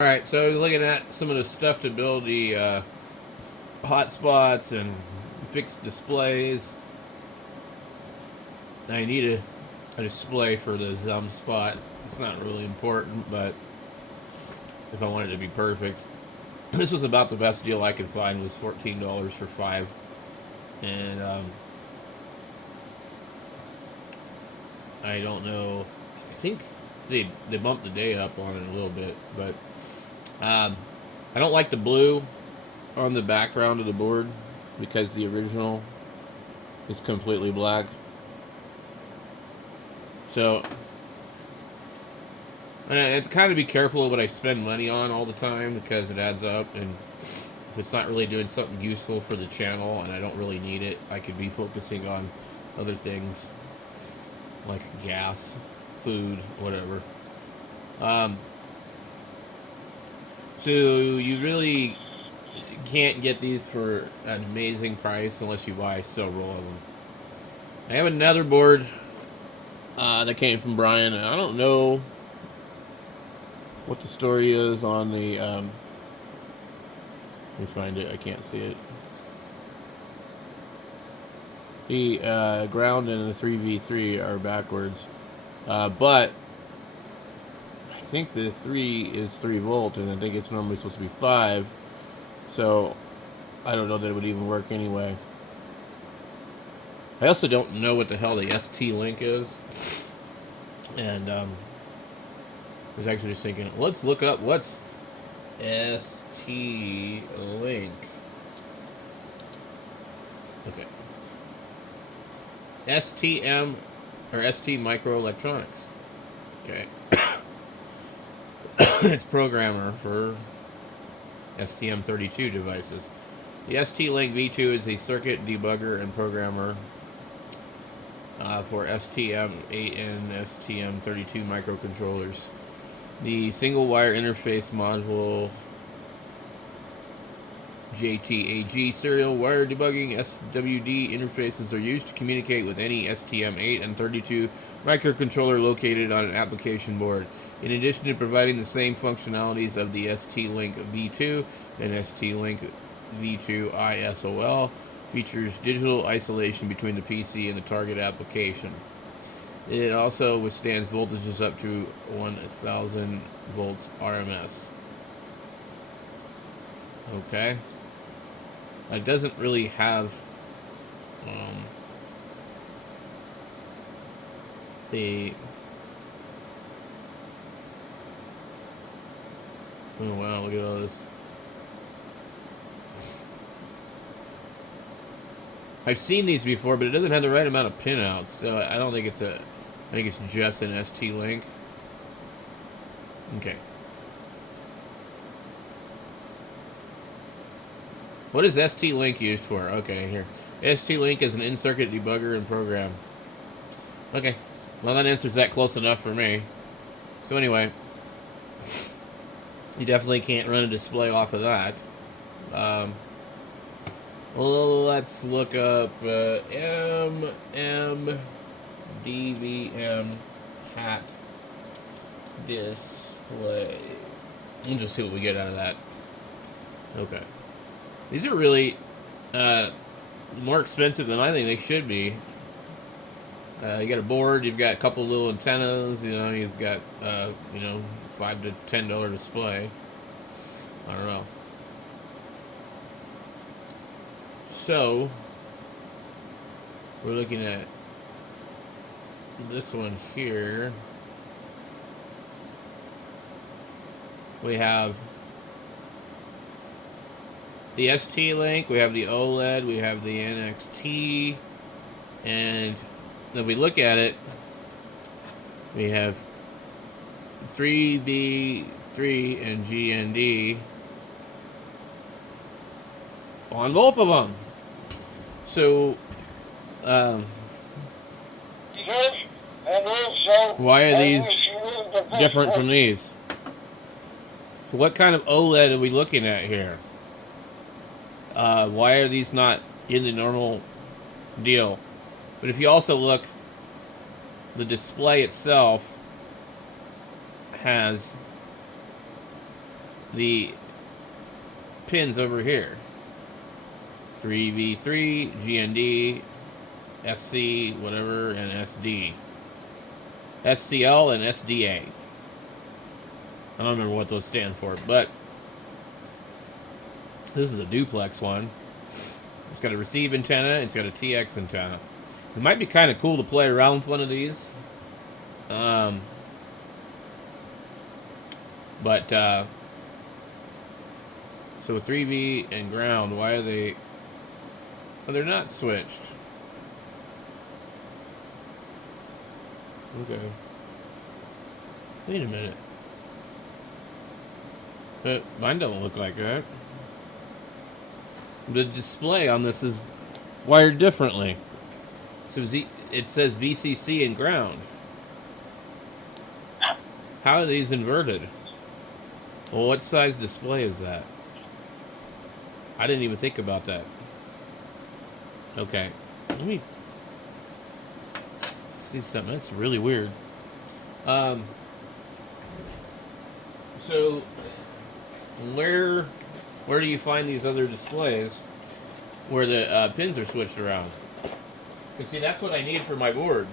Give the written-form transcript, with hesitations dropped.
Alright, so I was looking at some of the stuff to build the hotspots and fix displays. I need a display for the Zum spot. It's not really important, but if I want it to be perfect. This was about the best deal I could find, was $14 for 5. And I don't know. I think they bumped the day up on it a little bit, but I don't like the blue on the background of the board because the original is completely black. So I have to kind of be careful of what I spend money on all the time because it adds up, and if it's not really doing something useful for the channel and I don't really need it, I could be focusing on other things like gas, food, whatever. So you really can't get these for an amazing price unless you buy several of them. I have another board that came from Brian, and I don't know what the story is on the. Let me find it. I can't see it. The ground and the 3v3 are backwards, but I think the 3 is 3 volt, and I think it's normally supposed to be 5. So I don't know that it would even work anyway. I also don't know what the hell the ST-Link is, and I was actually just thinking, let's look up what's ST-Link. Okay. STM or ST Microelectronics. Okay. It's programmer for STM32 devices. The ST-Link V2 is a circuit debugger and programmer for STM8 and STM32 microcontrollers. The single wire interface module JTAG serial wire debugging SWD interfaces are used to communicate with any STM8 and 32 microcontroller located on an application board. In addition to providing the same functionalities of the ST-Link V2 and ST-Link V2 ISOL, features digital isolation between the PC and the target application. It also withstands voltages up to 1000 volts RMS. Okay. It doesn't really have the... Oh wow, look at all this. I've seen these before, but it doesn't have the right amount of pinouts, so I don't think it's a... I think it's just an ST-Link. Okay. What is ST-Link used for? Okay, here. ST-Link is an in-circuit debugger and program. Okay. Well, that answers that close enough for me. So anyway, you definitely can't run a display off of that. Well, let's look up MMDVM hat display. We'll just see what we get out of that. Okay. These are really more expensive than I think they should be. You got a board, you've got a couple little antennas, you've got $5 to $10 display. I don't know. So we're looking at this one here. We have the ST-Link, we have the OLED, we have the NXT, and if we look at it, we have 3V3 and GND on both of them. So, why are these different from these? What kind of OLED are we looking at here? Why are these not in the normal deal? But if you also look, the display itself has the pins over here. 3v3, GND, SC, whatever, and SD. SCL and SDA. I don't remember what those stand for, but this is a duplex one. It's got a receive antenna, it's got a TX antenna. It might be kind of cool to play around with one of these. So 3V and ground, why are they... Oh, they're not switched. Okay. Wait a minute. But mine don't look like that. The display on this is wired differently. So it says VCC and ground. How are these inverted? Well, what size display is that? I didn't even think about that. Okay. Let me see something. That's really weird. So where do you find these other displays where the pins are switched around? Because see, that's what I need for my board.